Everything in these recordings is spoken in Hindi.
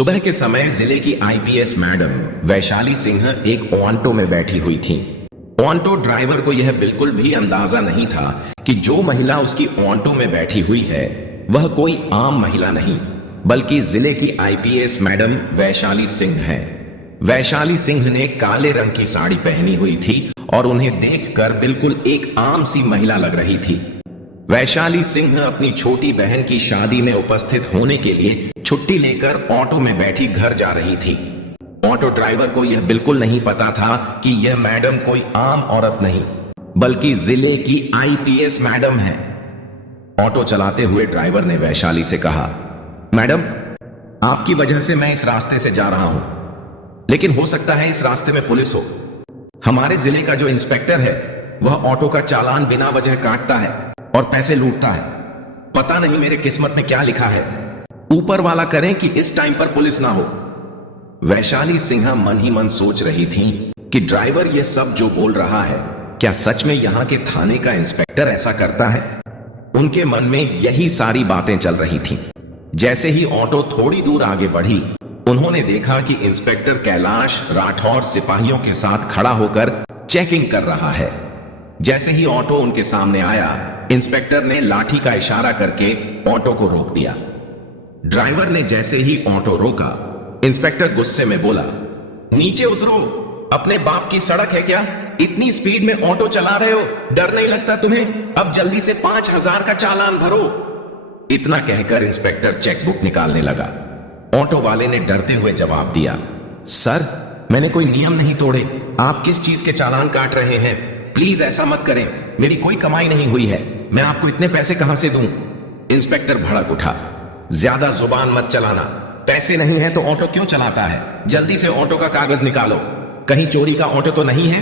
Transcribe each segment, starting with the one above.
सुबह के समय जिले की आईपीएस मैडम वैशाली सिंह एक ऑटो में बैठी हुई थी। ऑटो ड्राइवर को यह बिल्कुल भी अंदाजा नहीं था कि जो महिला उसकी ऑटो में बैठी हुई है वह कोई आम महिला नहीं बल्कि जिले की आईपीएस मैडम वैशाली सिंह है। वैशाली सिंह ने काले रंग की साड़ी पहनी हुई थी और उन्हें देखकर बिल्कुल एक आम सी महिला लग रही थी। वैशाली सिंह अपनी छोटी बहन की शादी में उपस्थित होने के लिए छुट्टी लेकर ऑटो में बैठी घर जा रही थी। ऑटो ड्राइवर को यह बिल्कुल नहीं पता था कि यह मैडम कोई आम औरत नहीं बल्कि जिले की आईपीएस मैडम है। ऑटो चलाते हुए ड्राइवर ने वैशाली से कहा, मैडम, आपकी वजह से मैं इस रास्ते से जा रहा हूं, लेकिन हो सकता है इस रास्ते में पुलिस हो। हमारे जिले का जो इंस्पेक्टर है वह ऑटो का चालान बिना वजह काटता है और पैसे लूटता है। पता नहीं मेरे किस्मत में क्या लिखा है। ऊपर वाला करें कि इस टाइम पर पुलिस ना हो। वैशाली सिंह मन ही मन सोच रही थी कि ड्राइवर यह सब जो बोल रहा है क्या सच में यहां के थाने का इंस्पेक्टर ऐसा करता है। उनके मन में यही सारी बातें चल रही थीं। जैसे ही ऑटो थोड़ी दूर आगे बढ़ी, उन्होंने देखा कि इंस्पेक्टर कैलाश राठौर सिपाहियों के साथ खड़ा होकर चेकिंग कर रहा है। जैसे ही ऑटो उनके सामने आया, इंस्पेक्टर ने लाठी का इशारा करके ऑटो को रोक दिया। ड्राइवर ने जैसे ही ऑटो रोका, इंस्पेक्टर गुस्से में बोला, नीचे उतरो, अपने बाप की सड़क है क्या? इतनी स्पीड में ऑटो चला रहे हो, डर नहीं लगता तुम्हें? अब जल्दी से 5,000 का चालान भरो। इतना कहकर इंस्पेक्टर चेकबुक निकालने लगा। ऑटो वाले ने डरते हुए जवाब दिया, सर, मैंने कोई नियम नहीं तोड़े। आप किस चीज के चालान काट रहे हैं? प्लीज ऐसा मत करें, मेरी कोई कमाई नहीं हुई है, मैं आपको इतने पैसे कहां से दूं? इंस्पेक्टर भड़क उठा, ज्यादा जुबान मत चलाना। पैसे नहीं है तो ऑटो क्यों चलाता है? जल्दी से ऑटो का कागज निकालो, कहीं चोरी का ऑटो तो नहीं है?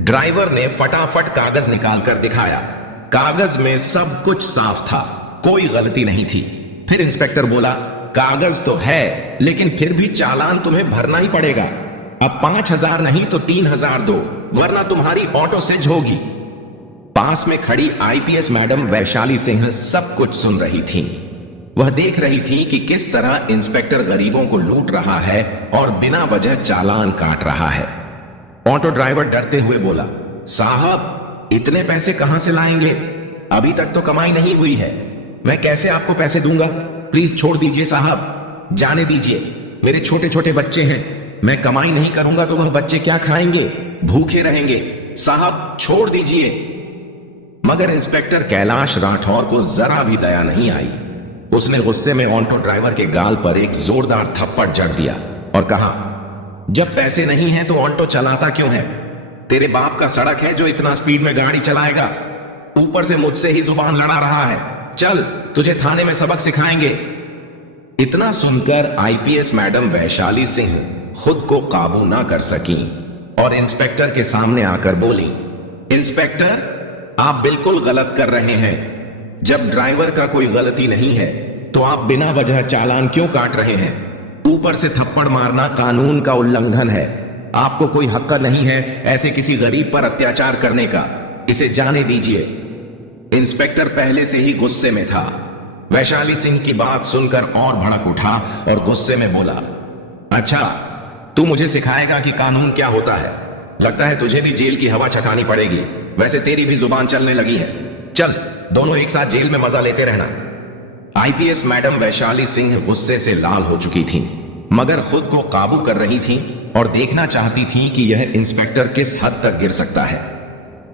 ड्राइवर ने फटाफट कागज निकालकर दिखाया। कागज में सब कुछ साफ था, कोई गलती नहीं थी। फिर इंस्पेक्टर बोला, कागज तो है, लेकिन फिर भी चालान तुम्हें भरना ही पड़ेगा। अब 5,000 नहीं तो 3,000 दो, वरना तुम्हारी ऑटो सिज होगी। पास में खड़ी आईपीएस मैडम वैशाली सिंह सब कुछ सुन रही थी। वह देख रही थी कि किस तरह इंस्पेक्टर गरीबों को लूट रहा है और बिना वजह चालान काट रहा है। ऑटो ड्राइवर डरते हुए बोला, साहब, इतने पैसे कहां से लाएंगे? अभी तक तो कमाई नहीं हुई है, मैं कैसे आपको पैसे दूंगा? प्लीज छोड़ दीजिए साहब, जाने दीजिए। मेरे छोटे छोटे बच्चे हैं, मैं कमाई नहीं करूंगा तो वह बच्चे क्या खाएंगे? भूखे रहेंगे। साहब, छोड़ दीजिए। मगर इंस्पेक्टर कैलाश राठौर को जरा भी दया नहीं आई। उसने गुस्से में ऑटो ड्राइवर के गाल पर एक जोरदार थप्पड़ जड़ दिया और कहा, जब पैसे नहीं है तो ऑटो चलाता क्यों है? तेरे बाप का सड़क है जो इतना स्पीड में गाड़ी चलाएगा? ऊपर से मुझसे ही जुबान लड़ा रहा है। चल, तुझे थाने में सबक सिखाएंगे। इतना सुनकर आईपीएस मैडम वैशाली सिंह खुद को काबू ना कर सकी और इंस्पेक्टर के सामने आकर बोली, इंस्पेक्टर, आप बिल्कुल गलत कर रहे हैं। जब ड्राइवर का कोई गलती नहीं है तो आप बिना वजह चालान क्यों काट रहे हैं? ऊपर से थप्पड़ मारना कानून का उल्लंघन है। आपको कोई हक नहीं है ऐसे किसी गरीब पर अत्याचार करने का। इसे जाने दीजिए। इंस्पेक्टर पहले से ही गुस्से में था। वैशाली सिंह की बात सुनकर और भड़क उठा और गुस्से में बोला, अच्छा, तू मुझे सिखाएगा कि कानून क्या होता है? लगता है तुझे भी जेल की हवा छकानी पड़ेगी। वैसे तेरी भी जुबान चलने लगी है। चल, दोनों एक साथ जेल में मजा लेते रहना। आईपीएस मैडम वैशाली सिंह गुस्से से लाल हो चुकी थी, मगर खुद को काबू कर रही थी और देखना चाहती थी कि यह इंस्पेक्टर किस हद तक गिर सकता है।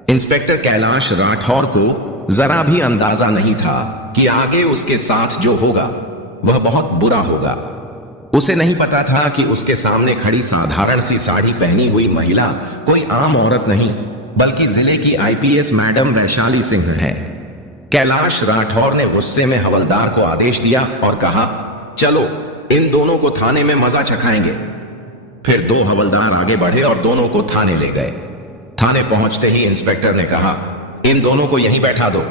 इंस्पेक्टर कैलाश राठौर को जरा भी अंदाजा नहीं था कि आगे उसके साथ जो होगा वह बहुत बुरा होगा। उसे नहीं पता था कि उसके सामने खड़ी साधारण सी साड़ी पहनी हुई महिला कोई आम औरत नहीं बल्कि जिले की आईपीएस मैडम वैशाली सिंह है। कैलाश राठौर ने गुस्से में हवलदार को आदेश दिया और कहा, चलो, इन दोनों को थाने में मजा चखाएंगे। फिर 2 हवलदार आगे बढ़े और दोनों को थाने ले गए। थाने पहुंचते ही इंस्पेक्टर ने कहा, इन दोनों को यहीं बैठा दो।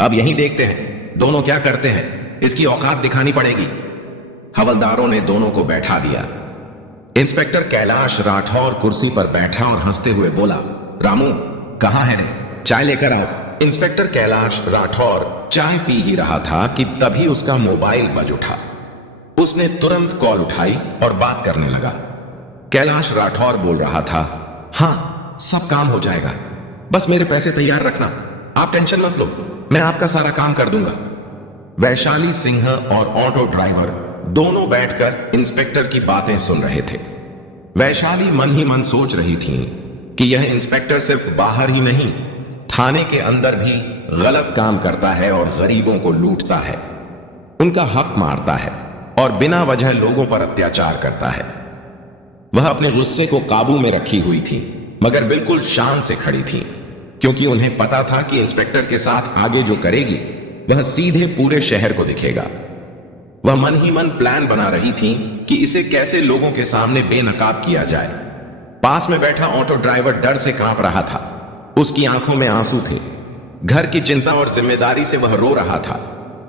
अब यहीं देखते हैं दोनों क्या करते हैं, इसकी औकात दिखानी पड़ेगी। हवलदारों ने दोनों को बैठा दिया। इंस्पेक्टर कैलाश राठौर कुर्सी पर बैठा और हंसते हुए बोला, रामू, कहां है रे? चाय लेकर आओ। इंस्पेक्टर कैलाश राठौर चाय पी ही रहा था कि तभी उसका मोबाइल बज उठा। उसने तुरंत कॉल उठाई और बात करने लगा। कैलाश राठौर बोल रहा था, हाँ सब काम हो जाएगा, बस मेरे पैसे तैयार रखना, आप टेंशन मत लो, मैं आपका सारा काम कर दूंगा। वैशाली सिंह और ऑटो ड्राइवर दोनों बैठकर इंस्पेक्टर की बातें सुन रहे थे। वैशाली मन ही मन सोच रही थी कि यह इंस्पेक्टर सिर्फ बाहर ही नहीं, थाने के अंदर भी गलत काम करता है और गरीबों को लूटता है, उनका हक मारता है और बिना वजह लोगों पर अत्याचार करता है। वह अपने गुस्से को काबू में रखी हुई थी, मगर बिल्कुल शांत से खड़ी थी, क्योंकि उन्हें पता था कि इंस्पेक्टर के साथ आगे जो करेगी वह सीधे पूरे शहर को दिखेगा। वह मन ही मन प्लान बना रही थी कि इसे कैसे लोगों के सामने बेनकाब किया जाए। पास में बैठा ऑटो ड्राइवर डर से कांप रहा था, उसकी आंखों में आंसू थे। घर की चिंता और जिम्मेदारी से वह रो रहा था,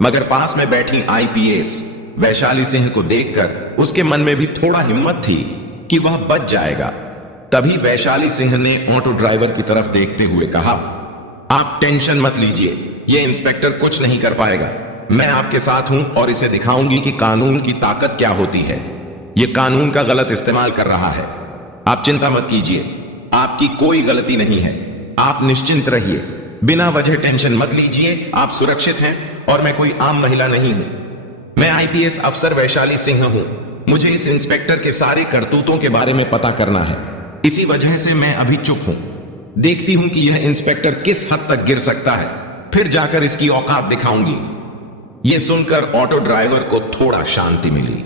मगर पास में बैठी आईपीएस वैशाली सिंह को देखकर उसके मन में भी थोड़ा हिम्मत थी कि वह बच जाएगा। तभी वैशाली सिंह ने ऑटो ड्राइवर की तरफ देखते हुए कहा, आप टेंशन मत लीजिए, यह इंस्पेक्टर कुछ नहीं कर पाएगा, मैं आपके साथ हूं और इसे दिखाऊंगी कि कानून की ताकत क्या होती है। यह कानून का गलत इस्तेमाल कर रहा है। आप चिंता मत कीजिए, आपकी कोई गलती नहीं है, आप निश्चिंत रहिए, बिना वजह टेंशन मत लीजिए, आप सुरक्षित हैं और मैं कोई आम महिला नहीं हूं। मैं आईपीएस अफसर वैशाली सिंह हूं। मुझे इस इंस्पेक्टर के सारे करतूतों के बारे में पता करना है, इसी वजह से मैं अभी चुप हूं। देखती हूं कि यह इंस्पेक्टर किस हद तक गिर सकता है, फिर जाकर इसकी औकात दिखाऊंगी। यह सुनकर ऑटो ड्राइवर को थोड़ा शांति मिली।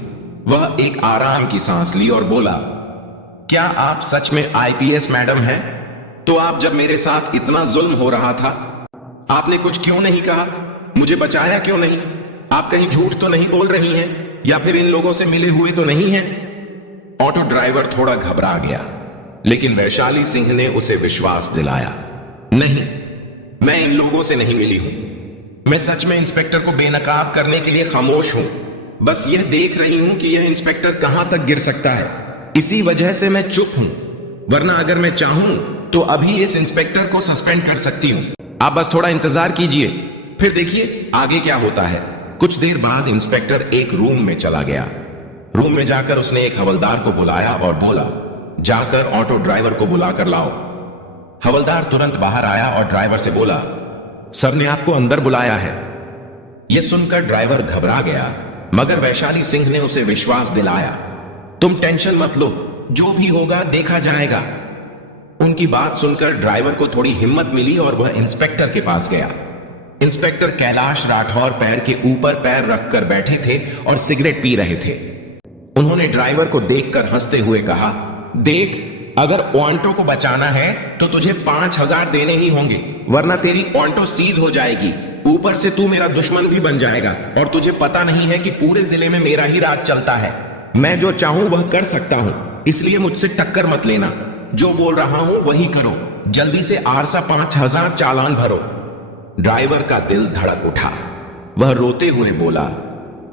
वह एक आराम की सांस ली और बोला, क्या आप सच में आईपीएस मैडम हैं? तो आप जब मेरे साथ इतना जुल्म हो रहा था, आपने कुछ क्यों नहीं कहा? मुझे बचाया क्यों नहीं? आप कहीं झूठ तो नहीं बोल रही हैं या फिर इन लोगों से मिले हुए तो नहीं हैं? ऑटो ड्राइवर थोड़ा घबरा गया, लेकिन वैशाली सिंह ने उसे विश्वास दिलाया, नहीं, मैं इन लोगों से नहीं मिली हूं। मैं सच में इंस्पेक्टर को बेनकाब करने के लिए खामोश हूं, बस यह देख रही हूं कि यह इंस्पेक्टर कहां तक गिर सकता है, इसी वजह से मैं चुप हूं। वरना अगर मैं चाहूं तो अभी इस इंस्पेक्टर को सस्पेंड कर सकती हूं। आप बस थोड़ा इंतजार कीजिए, फिर देखिए आगे क्या होता है। कुछ देर बाद इंस्पेक्टर एक रूम में चला गया। रूम में जाकर उसने एक हवलदार को बुलाया और बोला, जाकर ऑटो ड्राइवर को बुलाकर लाओ। हवलदार तुरंत बाहर आया और ड्राइवर से बोला, सर ने आपको अंदर बुलाया है। यह सुनकर ड्राइवर घबरा गया, मगर वैशाली सिंह ने उसे विश्वास दिलाया, तुम टेंशन मत लो, जो भी होगा देखा जाएगा। उनकी बात सुनकर ड्राइवर को थोड़ी हिम्मत मिली और वह इंस्पेक्टर के पास गया। इंस्पेक्टर कैलाश राठौर पैर के ऊपर पैर रखकर बैठे थे और सिगरेट पी रहे थे। उन्होंने ड्राइवर को देखकर हंसते हुए कहा, देख, अगर ऑन्टो को बचाना है तो तुझे 5,000 देने ही होंगे, वरना तेरी ऑन्टो सीज हो जाएगी। ऊपर से तू मेरा दुश्मन भी बन जाएगा और तुझे पता नहीं है कि पूरे जिले में मेरा ही राज चलता है। मैं जो चाहूं वह कर सकता हूं, इसलिए मुझसे टक्कर मत लेना। जो बोल रहा हूं वही करो, जल्दी से आरसा 5,000 चालान भरो। ड्राइवर का दिल धड़क उठा। वह रोते हुए बोला,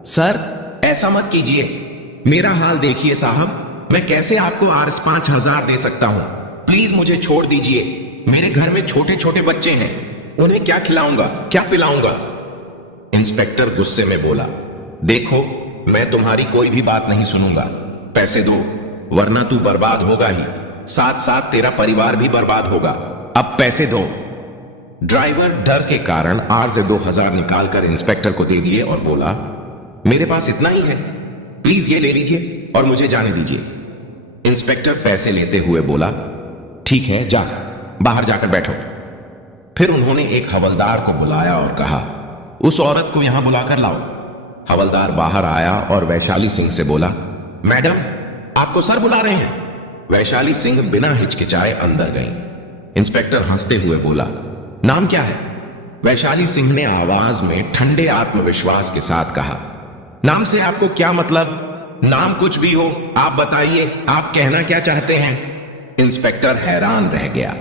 सर ऐसा मत कीजिए, मेरा हाल देखिए साहब, मैं कैसे आपको आरस 5,000 दे सकता हूं? प्लीज मुझे छोड़ दीजिए, मेरे घर में छोटे छोटे बच्चे हैं, उन्हें क्या खिलाऊंगा, क्या पिलाऊंगा? इंस्पेक्टर गुस्से में बोला, देखो, मैं तुम्हारी कोई भी बात नहीं सुनूंगा, पैसे दो, वरना तू बर्बाद होगा ही, साथ साथ तेरा परिवार भी बर्बाद होगा। अब पैसे दो। ड्राइवर डर के कारण आर से 2,000 निकालकर इंस्पेक्टर को दे दिए और बोला, मेरे पास इतना ही है, प्लीज ये ले लीजिए और मुझे जाने दीजिए। इंस्पेक्टर पैसे लेते हुए बोला, ठीक है, जा बाहर जाकर बैठो। फिर उन्होंने एक हवलदार को बुलाया और कहा, उस औरत को यहां बुलाकर लाओ। हवलदार बाहर आया और वैशाली सिंह से बोला, मैडम आपको सर बुला रहे हैं। वैशाली सिंह बिना हिचकिचाए अंदर गई। इंस्पेक्टर हंसते हुए बोला, नाम क्या है? वैशाली सिंह ने आवाज में ठंडे आत्मविश्वास के साथ कहा, नाम से आपको क्या मतलब? नाम कुछ भी हो, आप बताइए, आप कहना क्या चाहते हैं? इंस्पेक्टर हैरान रह गया।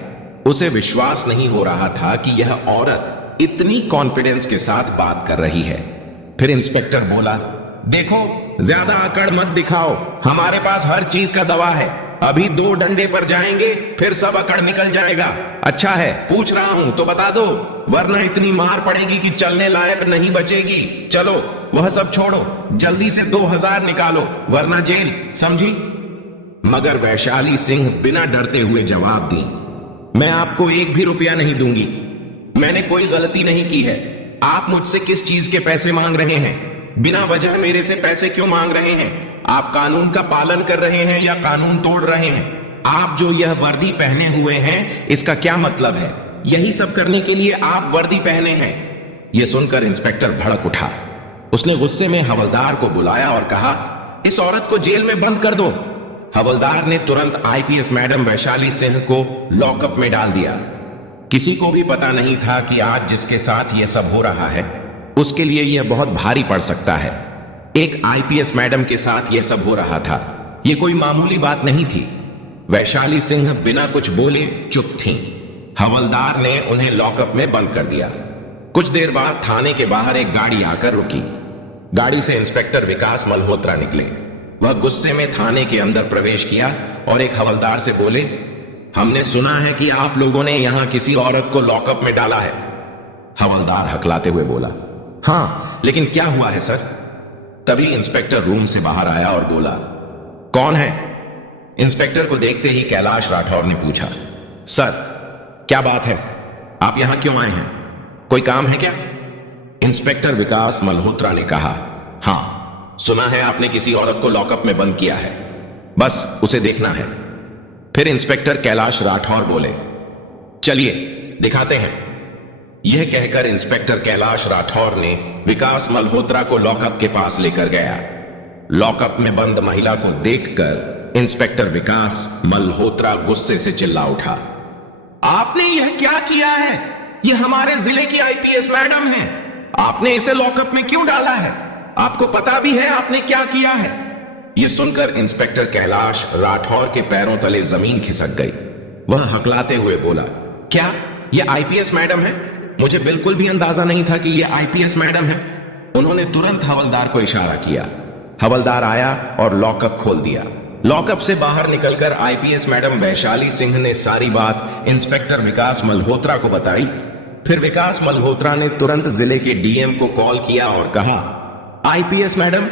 उसे विश्वास नहीं हो रहा था कि यह औरत इतनी कॉन्फिडेंस के साथ बात कर रही है। फिर इंस्पेक्टर बोला, देखो, ज्यादा अकड़ मत दिखाओ, हमारे पास हर चीज का दवा है, अभी 2 डंडे पर जाएंगे, फिर सब अकड़ निकल जाएगा। अच्छा है, पूछ रहा हूं तो बता दो, वरना इतनी मार पड़ेगी कि चलने लायक नहीं बचेगी। चलो वह सब छोड़ो, जल्दी से 2000 निकालो वरना जेल, समझी? मगर वैशाली सिंह बिना डरते हुए जवाब दी, मैं आपको एक भी रुपया नहीं दूंगी, मैंने कोई गलती नहीं की है। आप मुझसे किस चीज के पैसे मांग रहे हैं? बिना वजह मेरे से पैसे क्यों मांग रहे हैं? आप कानून का पालन कर रहे हैं या कानून तोड़ रहे हैं? आप जो यह वर्दी पहने हुए हैं इसका क्या मतलब है? यही सब करने के लिए आप वर्दी पहने हैं? यह सुनकर इंस्पेक्टर भड़क उठा। उसने गुस्से में हवलदार को बुलाया और कहा, इस औरत को जेल में बंद कर दो। हवलदार ने तुरंत आईपीएस मैडम वैशाली सिंह को लॉकअप में डाल दिया। किसी को भी पता नहीं था कि आज जिसके साथ यह सब हो रहा है उसके लिए यह बहुत भारी पड़ सकता है। एक आईपीएस मैडम के साथ यह सब हो रहा था, यह कोई मामूली बात नहीं थी। वैशाली सिंह बिना कुछ बोले चुप थीं। हवलदार ने उन्हें लॉकअप में बंद कर दिया। कुछ देर बाद थाने के बाहर एक गाड़ी आकर रुकी। गाड़ी से इंस्पेक्टर विकास मल्होत्रा निकले। वह गुस्से में थाने के अंदर प्रवेश किया और एक हवलदार से बोले, हमने सुना है कि आप लोगों ने यहां किसी औरत को लॉकअप में डाला है। हवलदार हकलाते हुए बोला, हां, लेकिन क्या हुआ है सर? तभी इंस्पेक्टर रूम से बाहर आया और बोला, कौन है? इंस्पेक्टर को देखते ही कैलाश राठौर ने पूछा, सर क्या बात है, आप यहां क्यों आए हैं? कोई काम है क्या? इंस्पेक्टर विकास मल्होत्रा ने कहा, हां, सुना है आपने किसी औरत को लॉकअप में बंद किया है, बस उसे देखना है। फिर इंस्पेक्टर कैलाश राठौर बोले, चलिए दिखाते हैं। यह कहकर इंस्पेक्टर कैलाश राठौर ने विकास मल्होत्रा को लॉकअप के पास लेकर गया। लॉकअप में बंद महिला को देखकर इंस्पेक्टर विकास मल्होत्रा गुस्से से चिल्ला उठा, आपने यह क्या किया है? यह हमारे जिले की आईपीएस मैडम है, आपने इसे लॉकअप में क्यों डाला है? आपको पता भी है आपने क्या किया है? यह सुनकर इंस्पेक्टर कैलाश राठौर के पैरों तले जमीन खिसक गई। वह हकलाते हुए बोला, क्या यह आईपीएस मैडम है? मुझे बिल्कुल भी अंदाजा नहीं था कि यह आईपीएस मैडम है। उन्होंने तुरंत हवलदार को इशारा किया। हवलदार आया और लॉकअप खोल दिया। लॉकअप से बाहर निकलकर आईपीएस मैडम वैशाली सिंह ने सारी बात इंस्पेक्टर विकास मल्होत्रा को बताई। फिर विकास मल्होत्रा ने तुरंत जिले के डीएम को कॉल किया और कहा, आईपीएस मैडम,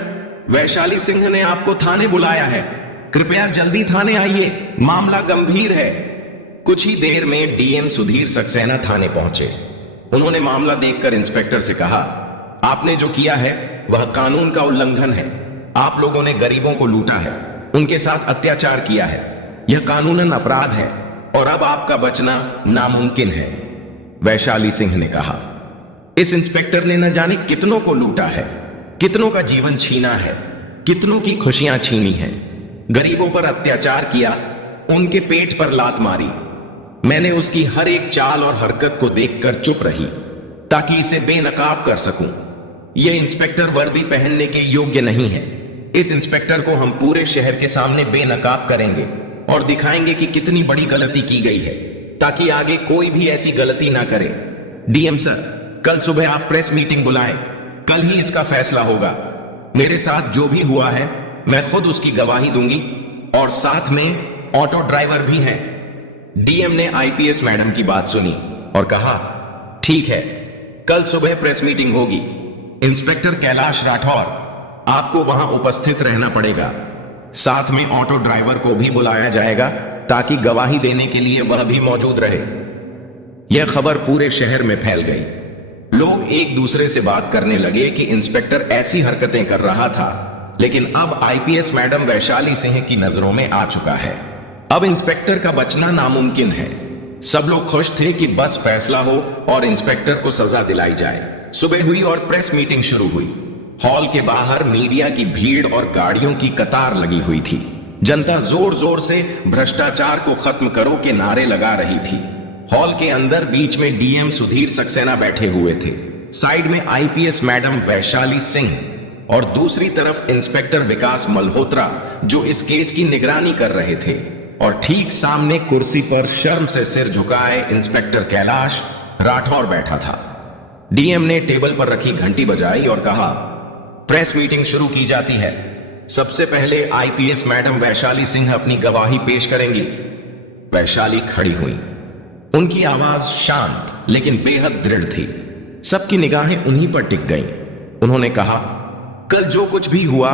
वैशाली सिंह ने आपको थाने बुलाया है, कृपया जल्दी थाने आइए, मामला गंभीर है। कुछ ही देर में डीएम सुधीर सक्सेना थाने पहुंचे। उन्होंने मामला देखकर इंस्पेक्टर से कहा, आपने जो किया है वह कानून का उल्लंघन है। आप लोगों ने गरीबों को लूटा है, उनके साथ अत्याचार किया है, यह कानूनन अपराध है और अब आपका बचना नामुमकिन है। वैशाली सिंह ने कहा, इस इंस्पेक्टर ने न जाने कितनों को लूटा है, कितनों का जीवन छीना है, कितनों की खुशियां छीनी हैं, गरीबों पर अत्याचार किया, उनके पेट पर लात मारी। मैंने उसकी हर एक चाल और हरकत को देखकर चुप रही ताकि इसे बेनकाब कर सकूं। यह इंस्पेक्टर वर्दी पहनने के योग्य नहीं है। इस इंस्पेक्टर को हम पूरे शहर के सामने बेनकाब करेंगे और दिखाएंगे कि कितनी बड़ी गलती की गई है, ताकि आगे कोई भी ऐसी गलती ना करे। डीएम सर, कल सुबह आप प्रेस मीटिंग बुलाएं, कल ही इसका फैसला होगा। मेरे साथ जो भी हुआ है मैं खुद उसकी गवाही दूंगी और साथ में ऑटो ड्राइवर भी हैं। डीएम ने आईपीएस मैडम की बात सुनी और कहा, ठीक है, कल सुबह प्रेस मीटिंग होगी। इंस्पेक्टर कैलाश राठौर, आपको वहां उपस्थित रहना पड़ेगा। साथ में ऑटो ड्राइवर को भी बुलाया जाएगा ताकि गवाही देने के लिए वह भी मौजूद रहे। यह खबर पूरे शहर में फैल गई। लोग एक दूसरे से बात करने लगे कि इंस्पेक्टर ऐसी हरकतें कर रहा था, लेकिन अब आईपीएस मैडम वैशाली सिंह की नजरों में आ चुका है। अब इंस्पेक्टर का बचना नामुमकिन है। सब लोग खुश थे कि बस फैसला हो और इंस्पेक्टर को सजा दिलाई जाए। सुबह हुई और प्रेस मीटिंग शुरू हुई। हॉल के बाहर मीडिया की भीड़ और गाड़ियों की कतार लगी हुई थी। जनता जोर जोर से भ्रष्टाचार को खत्म करो के नारे लगा रही थी। हॉल के अंदर बीच में डीएम सुधीर सक्सेना बैठे हुए थे, साइड में आईपीएस मैडम वैशाली सिंह और दूसरी तरफ इंस्पेक्टर विकास मल्होत्रा जो इस केस की निगरानी कर रहे थे, और ठीक सामने कुर्सी पर शर्म से सिर झुकाए इंस्पेक्टर कैलाश राठौर बैठा था। डीएम ने टेबल पर रखी घंटी बजाई और कहा, प्रेस मीटिंग शुरू की जाती है। सबसे पहले आईपीएस मैडम वैशाली सिंह अपनी गवाही पेश करेंगी। वैशाली खड़ी हुई। उनकी आवाज शांत लेकिन बेहद दृढ़ थी। सबकी निगाहें उन्हीं पर टिक गईं। उन्होंने कहा, कल जो कुछ भी हुआ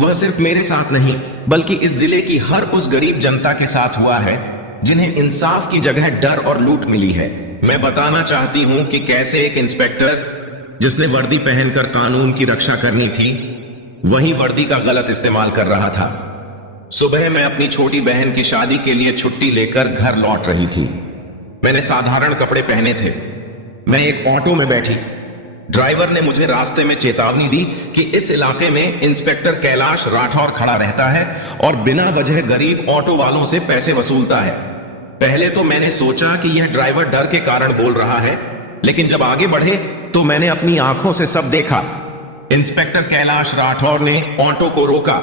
वह सिर्फ मेरे साथ नहीं बल्कि इस जिले की हर उस गरीब जनता के साथ हुआ है जिन्हें इंसाफ की जगह डर और लूट मिली है। मैं बताना चाहती हूं कि कैसे एक इंस्पेक्टर जिसने वर्दी पहनकर कानून की रक्षा करनी थी वही वर्दी का गलत इस्तेमाल कर रहा था। सुबह मैं अपनी छोटी बहन की शादी के लिए छुट्टी लेकर घर लौट रही थी। मैंने साधारण कपड़े पहने थे। मैं एक ऑटो में बैठी। ड्राइवर ने मुझे रास्ते में चेतावनी दी कि इस इलाके में इंस्पेक्टर कैलाश राठौर खड़ा रहता है और बिना वजह गरीब ऑटो वालों से पैसे वसूलता है। पहले तो मैंने सोचा कि यह ड्राइवर डर के कारण बोल रहा है, लेकिन जब आगे बढ़े तो मैंने अपनी आंखों से सब देखा। इंस्पेक्टर कैलाश राठौर ने ऑटो को रोका।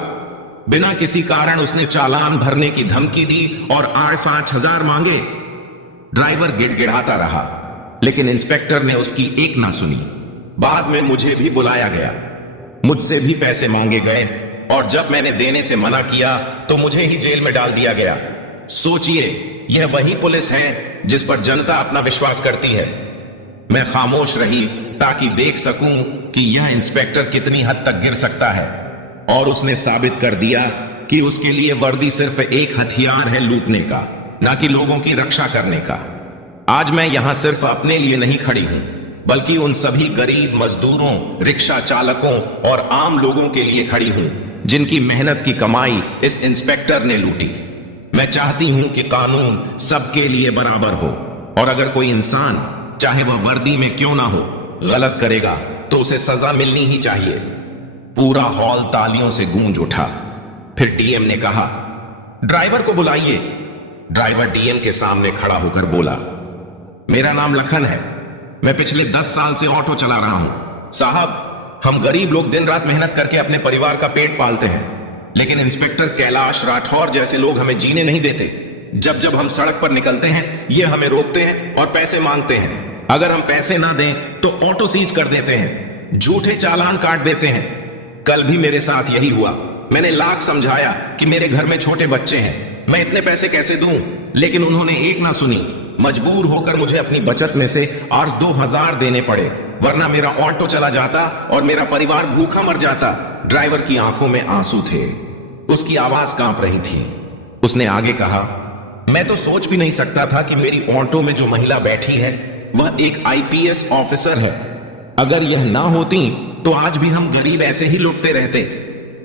बिना किसी कारण उसने चालान भरने की धमकी दी और 8-5 मांगे। ड्राइवर गिड़गिड़ाता रहा, लेकिन इंस्पेक्टर ने उसकी एक ना सुनी। बाद में मुझे भी बुलाया गया, मुझसे भी पैसे मांगे गए और जब मैंने देने से मना किया तो मुझे ही जेल में डाल दिया गया। सोचिए, यह वही पुलिस है जिस पर जनता अपना विश्वास करती है। मैं खामोश रही ताकि देख सकूं कि यह इंस्पेक्टर कितनी हद तक गिर सकता है, और उसने साबित कर दिया कि उसके लिए वर्दी सिर्फ एक हथियार है लूटने का, ना कि लोगों की रक्षा करने का। आज मैं यहां सिर्फ अपने लिए नहीं खड़ी हूं बल्कि उन सभी गरीब मजदूरों, रिक्शा चालकों और आम लोगों के लिए खड़ी हूं जिनकी मेहनत की कमाई इस इंस्पेक्टर ने लूटी। मैं चाहती हूं कि कानून सबके लिए बराबर हो, और अगर कोई इंसान, चाहे वह वर्दी में क्यों ना हो, गलत करेगा तो उसे सजा मिलनी ही चाहिए। पूरा हॉल तालियों से गूंज उठा। फिर डीएम ने कहा, ड्राइवर को बुलाइए। ड्राइवर डीएम के सामने खड़ा होकर बोला, मेरा नाम लखन है, मैं पिछले 10 साल से ऑटो चला रहा हूं। साहब, हम गरीब लोग दिन रात मेहनत करके अपने परिवार का पेट पालते हैं, लेकिन इंस्पेक्टर कैलाश राठौर जैसे लोग हमें जीने नहीं देते। जब जब हम सड़क पर निकलते हैं ये हमें रोकते हैं और पैसे मांगते हैं। अगर हम पैसे ना दें तो ऑटो सीज कर देते हैं, झूठे चालान काट देते हैं। कल भी मेरे साथ यही हुआ। मैंने लाख समझाया कि मेरे घर में छोटे बच्चे हैं, मैं इतने पैसे कैसे दूं, लेकिन उन्होंने एक ना सुनी। मजबूर होकर मुझे अपनी बचत में से 8-2 देने पड़े, वरना मेरा ऑटो चला जाता और मेरा परिवार भूखा मर जाता। ड्राइवर की आंखों में आंसू थे, उसकी आवाज कांप रही थी। उसने आगे कहा, मैं तो सोच भी नहीं सकता था कि मेरी ऑटो में जो महिला बैठी है वह एक आईपीएस ऑफिसर है। अगर यह ना होती तो आज भी हम गरीब ऐसे ही लुटते रहते।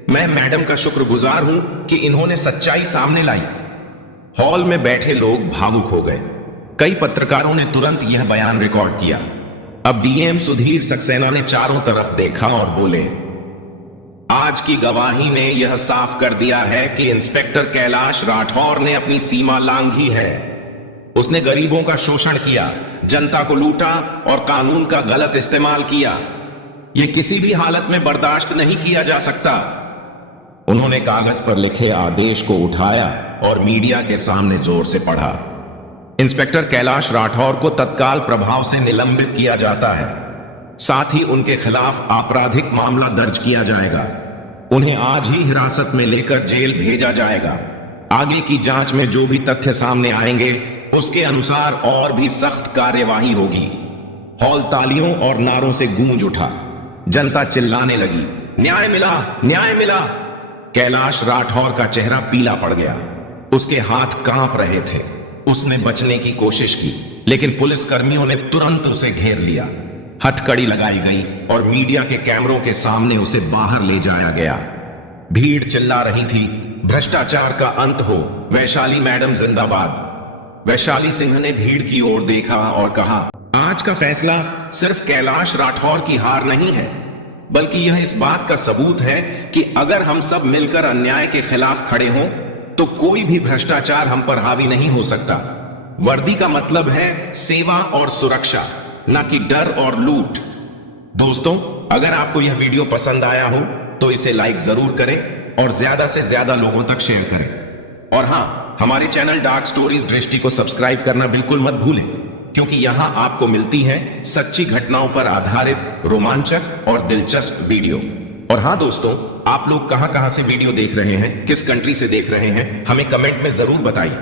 मैं मैडम का शुक्रगुजार हूं कि इन्होंने सच्चाई सामने लाई। हॉल में बैठे लोग भावुक हो गए। कई पत्रकारों ने तुरंत यह बयान रिकॉर्ड किया। अब डीएम सुधीर सक्सेना ने चारों तरफ देखा और बोले, आज की गवाही ने यह साफ कर दिया है कि इंस्पेक्टर कैलाश राठौर ने अपनी सीमा लांघी है। उसने गरीबों का शोषण किया, जनता को लूटा और कानून का गलत इस्तेमाल किया। यह किसी भी हालत में बर्दाश्त नहीं किया जा सकता। उन्होंने कागज पर लिखे आदेश को उठाया और मीडिया के सामने जोर से पढ़ा। इंस्पेक्टर कैलाश राठौर को तत्काल प्रभाव से निलंबित किया जाता है, साथ ही उनके खिलाफ आपराधिक मामला दर्ज किया जाएगा। उन्हें आज ही हिरासत में लेकर जेल भेजा जाएगा। आगे की जांच में जो भी तथ्य सामने आएंगे उसके अनुसार और भी सख्त कार्यवाही होगी। हॉल तालियों और नारों से गूंज उठा। जनता चिल्लाने लगी, न्याय मिला, न्याय मिला। कैलाश राठौर का चेहरा पीला पड़ गया, उसके हाथ कांप रहे थे। उसने बचने की कोशिश की, लेकिन पुलिसकर्मियों ने तुरंत उसे घेर लिया। हथकड़ी लगाई गई और मीडिया के कैमरों के सामने उसे बाहर ले जाया गया। भीड़ चिल्ला रही थी, भ्रष्टाचार का अंत हो, वैशाली मैडम जिंदाबाद। वैशाली सिंह ने भीड़ की ओर देखा और कहा, आज का फैसला सिर्फ कैलाश राठौर की हार नहीं है, बल्कि यह इस बात का सबूत है कि अगर हम सब मिलकर अन्याय के खिलाफ खड़े हों तो कोई भी भ्रष्टाचार हम पर हावी नहीं हो सकता। वर्दी का मतलब है सेवा और सुरक्षा, ना कि डर और लूट। दोस्तों, अगर आपको यह वीडियो पसंद आया हो तो इसे लाइक जरूर करें और ज्यादा से ज्यादा लोगों तक शेयर करें। और हां, हमारे चैनल डार्क स्टोरीज दृष्टि को सब्सक्राइब करना बिल्कुल मत भूलें, क्योंकि यहां आपको मिलती हैं सच्ची घटनाओं पर आधारित रोमांचक और दिलचस्प वीडियो। और हां दोस्तों, आप लोग कहां कहां से वीडियो देख रहे हैं, किस कंट्री से देख रहे हैं, हमें कमेंट में जरूर बताइए।